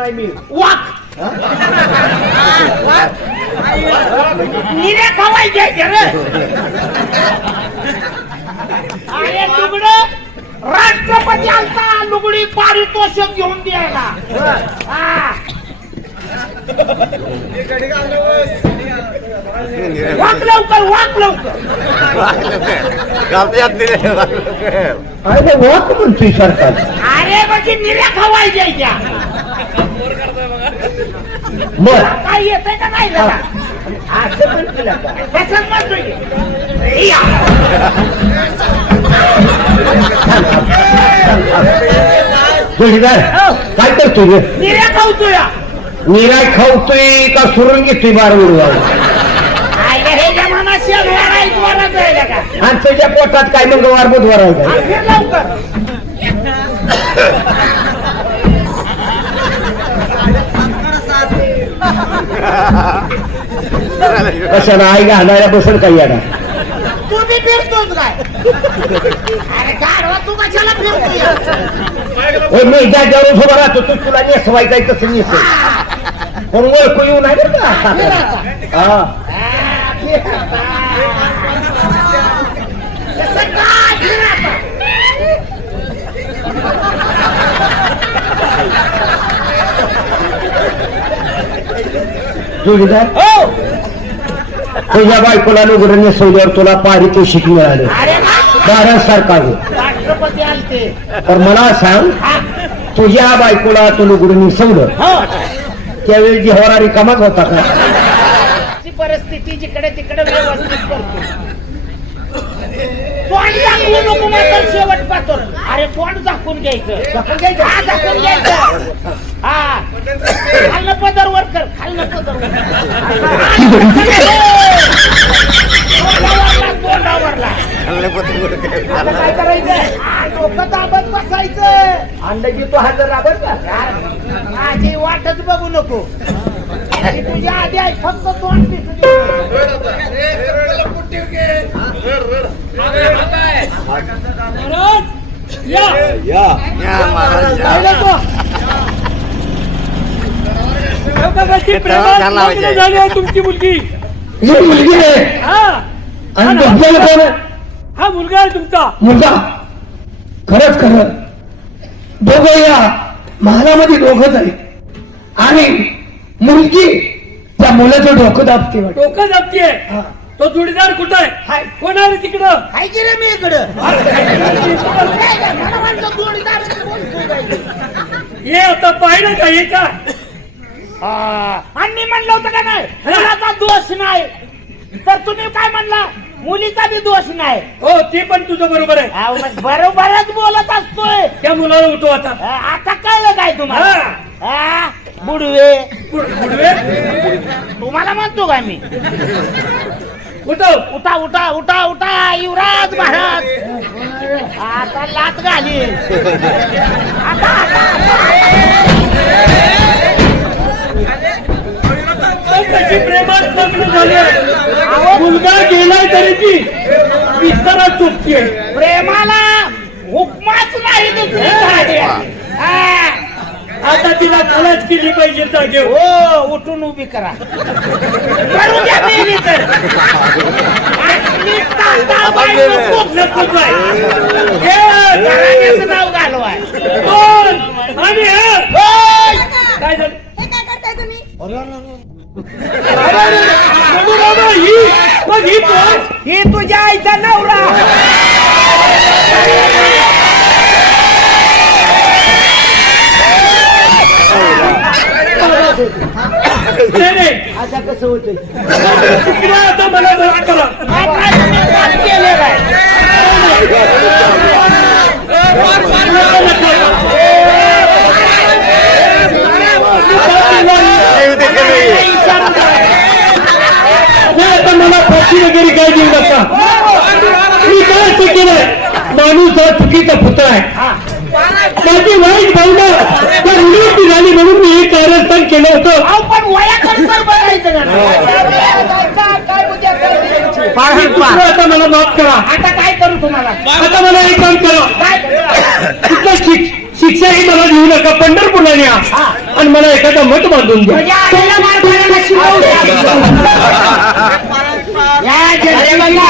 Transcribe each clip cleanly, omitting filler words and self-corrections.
नाही मी वाक निरे खवायचे अरे लुगड राष्ट्रपती आलता लुगडी पारितोषिक घेऊन द्यायला वाक लवकर वाक लवकर अरे वाक म्हणतोय सरकार अरे म्हणजे निऱ्या खवायच्या त्या बर काय येतंय का नाही जरा असं म्हणतील आता तसंच म्हणतोय जोडीदार काय करतोय रे निऱ्या खावतोय निराय खावतोय का सुरून घेतोय बारवड हे जमाना शेगवार आहे वरात आहे का आणि तुझ्या पोटात काय मंगळवार बुधवार आहे फिर लवकर कशाला आई घालायला बसेल काही याला तू बी फिरतोच काय अरे गाढवा तू कशाला फिरतोय मी ज्याच्यावर उभा राहतो तू तुला नेसवायचा तसं नेस पण ओळखू येऊ नाही बरं का हा जोडीदार हो तुझ्या बायकोला लुगडं नेसवल्यावर तुला पारितोषिक मिळालं अरे भारत सरकार राष्ट्रपती आलते तर मला सांग तुझ्या बायकोला तू लुगडं नेसवलं त्यावेळी जेव्हा रिकामाच होता का परिस्थिती जिकडे तिकडे व्यवस्थित करतो तोंड दाखवू नको मात्र शेवट पाहतो अरे तोंड दाखवून घ्यायचं दाखवून घ्यायचं हा दाखवून घ्यायचं हा खाल्लं पदर वर कर खाल्लं पदर वर तोंडावरला आता काय करायचं डोकं दाबत बसायचं अंडा घेतो हजर राबर का माझी वाटच बघू नको तुझ्या आधी आहे फक्त तोंड दिसू दे तुमची मुलगी ही मुलगी आहे आणि बघलेलं कोण आहे? हा मुलगा आहे तुमचा मुलगा खरंच खरं दोघं या महालामध्ये दोघंच आहे आणि मुलगी त्या मुलाचं डोकं दाबते वाटतं. डोकं दाबतीये तो जोडीदार कुठं आहे कोण आहे रे तिकडं हाय की रे मी इकडं मला वाटलं जोडीदार ये आता पाहिलं का हे का आणि मी म्हणलं होतं का नाही मुलाचा दोष नाही तर तुम्ही काय म्हणला मुलीचा बी दोष नाही हो ते पण तुझं बरोबर आहे अहो, मग बरोबरच बोलत असतोय त्या मुलाला उठव आता आता कळलं काय तुम्हाला हा? बुडवे बुडवे तुम्हाला म्हणतो काय मी उठव उठा उठा उठा उठा युवराज महाराज आता लात घाली आता त्याची प्रेमात लग्न झाले मुलगा गेलाय तरी ती बिस्तारा चुकतीये प्रेमाला हुकमाच नाही दुसरी झाली. हा. आता तिला खलाच केली पाहिजे जागे हो उठून उभी करा करू द्या मेली तर असली ताता बायको खूप नकोच आहे. हे घराण्याचं नाव घालवाय कोण आणि हे ओय! काय झालं हे काय करताय तुम्ही? नडू बाबा ही मग ही कोण ही तुझ्या आईचा नवरा नाही आता कसं होतंय तिकडे आता मला माफ करा काय तुम्ही काम केले काय आता मला फाशी वगैरे काय देऊ नका मी काय चुकीलं माणूस हा चुकीचा पुतळा आहे माझी वाईट भावना त्या मुलीची झाली म्हणून मी हे कारस्थान केलं होतं अहो पण वयाकडे बघायचं ना काय उद्या करायचं? आता मला माफ करा आता काय करू तुम्हाला आता मला एक काम करा काय कुठलं दीक्षाही मला देऊ नका, पंढरपूरला न्या आणि मला एखादा मठ बांधून द्या. तुझ्या आईला मार खायला शिकवू द्या. या जगाला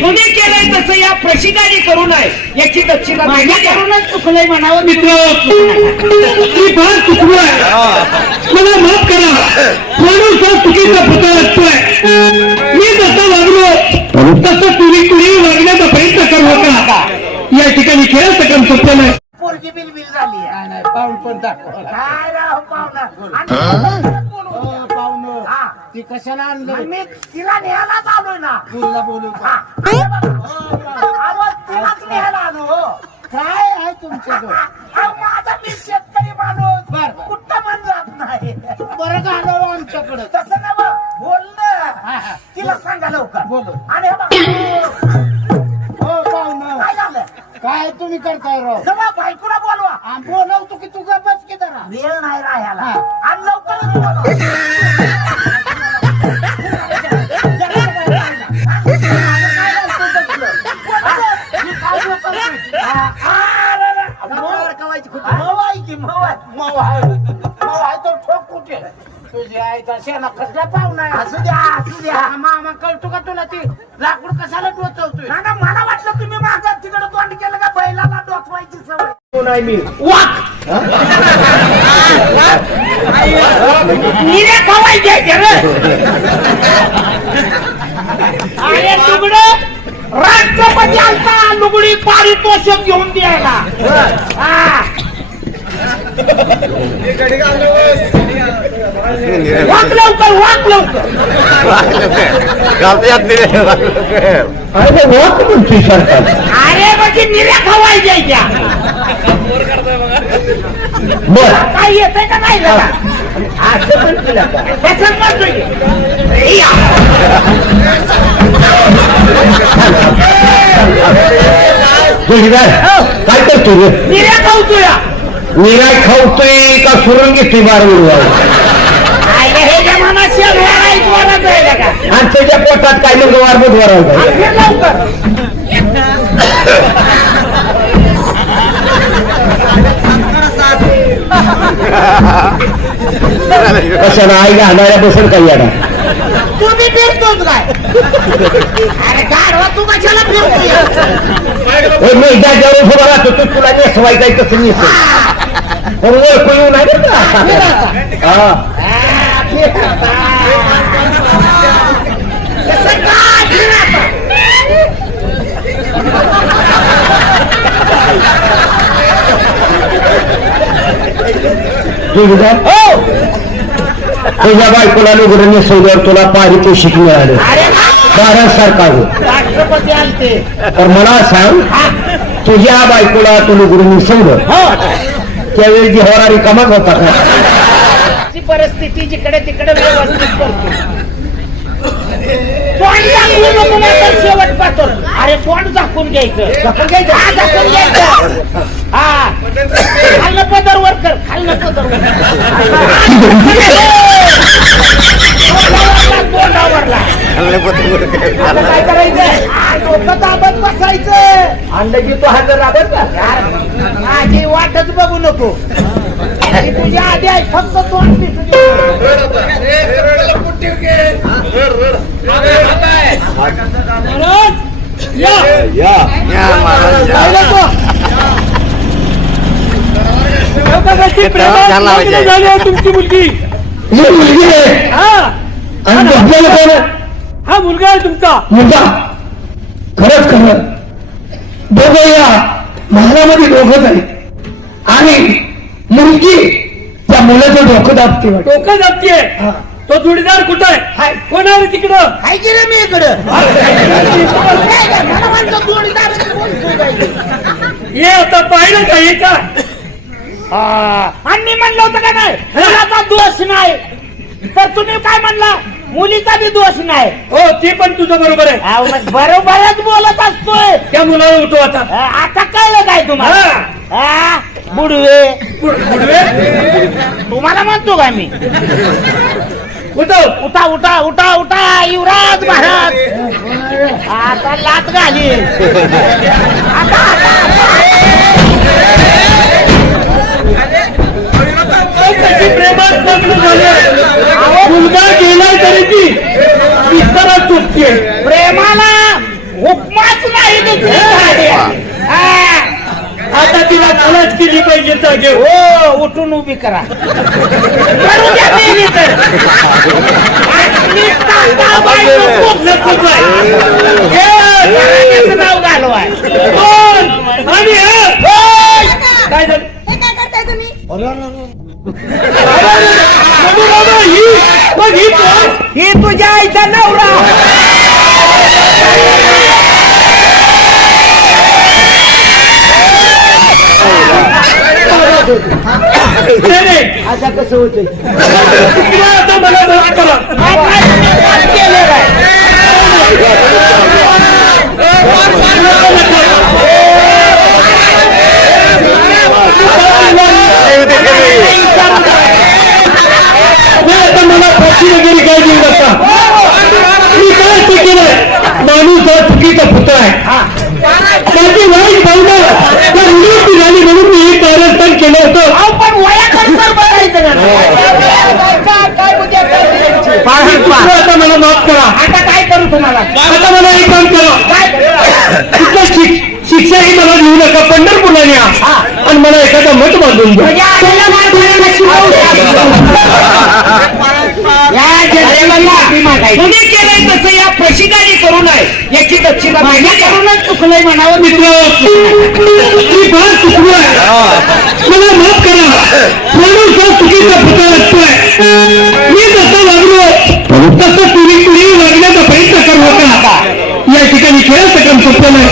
तुम्ही केलंय तसं या प्रसिद्धाने करू नये याची दक्षिणा करूनच चुकलंय म्हणावं. मित्र मी फार चुकलोय, मला माफ करा. माणूस हा चुकीचा पुतळा असतोय. मी जसं वागलो तसं तुम्ही वागण्याचा प्रयत्न करू नका. या ठिकाणी खेळ सकम सोपं नाही. पोरगी बिलबिल झाली पाऊल पण दाखव. काय राव पाहुणा पाहुणं ती कशाला आणलं? मी तिला न्यायलाच आलोय ना. तुला बोलू का? अहो, तिलाच न्यायला आलो. काय आहे तुमच्याकडं? अहो, माझा मी शेतकरी माणूस बर. कुठं मन जात नाही. बरं घालव आमच्याकडं. तसं ना बा, बोल हा, ना. हा. तिला सांगा लवकर. बोलू. आणि हे बघा, हो पाहुणं, काय झालं काय तुम्ही करताय राव? जमा बायकोला बोलवा. बोलवतो की तू गप्पच की जरा. वेळ नाही राहायला हा. आणि लवकरच बोलवा. तुझी आईचा शेणा कसला पाहुणा आहे? असू द्या असू द्या. मामा कळतो का तुला ती लाकूड कशाला टोचवतोय? ना ना, मला वाटलं तुम्ही मागं तिकडे तोंड केलं का बैलाला डोचवायची सवय. कोण आहे मी? निऱ्या खवायचे अरे लुगडं राष्ट्रपती आलता लुगडी पारितोषिक घेऊन द्यायला. हा. वाक लवकर वाक लवकर. अरे वाक तुमची सरकार. अरे म्हणजे निऱ्या खवायच्या बर काय येतंय का नाही बघा. असं पण केलं का? तसंच म्हणतोय. जोडीदार काय करतो रे? निऱ्या खाऊतोय. निराय खावतोय का सुरून घेतोय बारवून हे जमाना शेअर का आणि त्याच्या पोटात काय मंगळवार बुधवार होता. हे लवकर. कशाला आई घालणाऱ्या बसेल काही याडा. तुम्ही फिरतोच काय? अरे गाढवा तू कशाला फिरतोय? मी जागेवर उभा राहतो तू तुला नेसवायचं तसं नेस ओळखू येऊ नाही बरं का? हा. कसं काय फिरता? जोडीदार हो. तुझ्या बायकोला लुगडं नेसवल्यावर तुला पारितोषिक मिळालं अरे वा. भारत सरकार. राष्ट्रपती आलते. तर मला सांग तुझ्या बायकोला तू लुगडं नेसवलं त्यावेळी जिव्हाळा रिकामाच होता का? ती परिस्थिती जिकडे तिकडे व्यवस्थित करतो. तोंड झाकून नको नाहीतर शेवट पाहतो. अरे तोंड झाकून घ्यायचं. झाकून घ्यायचं. हा झाकून घ्यायचं. हा खाल्लं पदर वर कर. खाल्लं पदर वर. तोंडावरला. आता काय करायचं? डोकं दाबत बसायचं. अंडे की तो हजर राहत का? माझी वाटच बघू नको. ती तुझ्या आधी आहे. फक्त तोंड दिसू दे. तुमची मुलगी ही मुलगी आहे आणि बसलेलं कोण आहे? हा मुलगा आहे तुमचा. मुलगा खरंच खरं दोघं या महालामध्ये दोघंच आहे आणि मुलगी त्या मुलाचं डोकं दाबते वाटतं. डोकं जातीये. तो जोडीदार कुठं आहे? कोण आहे तिकडं? काय केलं मी इकडं? मला वाटलं जोडीदार बोलतोय काय. ये आता पाहिलं का हे का? आणि मी म्हणलं होतं का नाही मुलाचा दोष नाही तर तुम्ही काय म्हणला मुलीचा बी दोष नाही. हो ते पण तुझं बरोबर आहे. अहो, मग बरोबरच बोलत असतोय. त्या मुलाला उठव आता. आता कळलं काय तुम्हाला? हा, बुडवे बुडवे तुम्हाला म्हणतो का मी? उठव. उठा उठा उठा उठा युवराज महाराज आता लात घाली. आता तशी प्रेमात लग्न झाले मुलगा गेलाय तरी ती विस्तारा चुकते प्रेमाला हुकमाच नाही दुसरी झाली. हा. आता तिला खलास केली पाहिजे जागे हो उठून उभी करा करू द्या मेली तर. असली ताता बायको खूप नकोच आहे. घराण्याचं नाव घालवाय. कोण? आणि हे? होय. काय झालं हे काय करताय तुम्ही? मधू बाबा, ही कोण? ही तुझ्या आईचा नवरा. नाही, नाही. असा कसं होतंय तिला आता मला माफ करा. केलेलं आहे. नाही, आता मला फाशी वगैरे काय देऊ नका. मी काय ते केलंय माणूस हा चुकीचा पुतळा आहे. माझी वाईट भावना त्या मुलीवरती झाली म्हणून मी हे कारस्थान केलं होतं. अहो, पण वयाकरता बघायचं ना. काय उद्या करायची? दुसरं आता मला माफ करा. आता काय करू तुम्हाला? आता मला एक काम करा. काय तिथलं शिक्षाही मला देऊ नका. पंढरपूरला न्या आणि मला एखादा मठ बांधून द्या. म्हणजे आईला मार खायला शिकवू या जन्माला माफी मागायची. तुम्ही केलंय तसं या प्रशिकाने करू नये याची दक्षिणा करूनच चुकलंय म्हणावं. मित्र मी फार चुकलोय. मला माफ करा. माणूस हा चुकीचा पुतळा असतोय. मी जसं वागलो तसं तुम्ही वागण्याचा प्रयत्न करू नका. या ठिकाणी खेळ सकम संपलं नाही.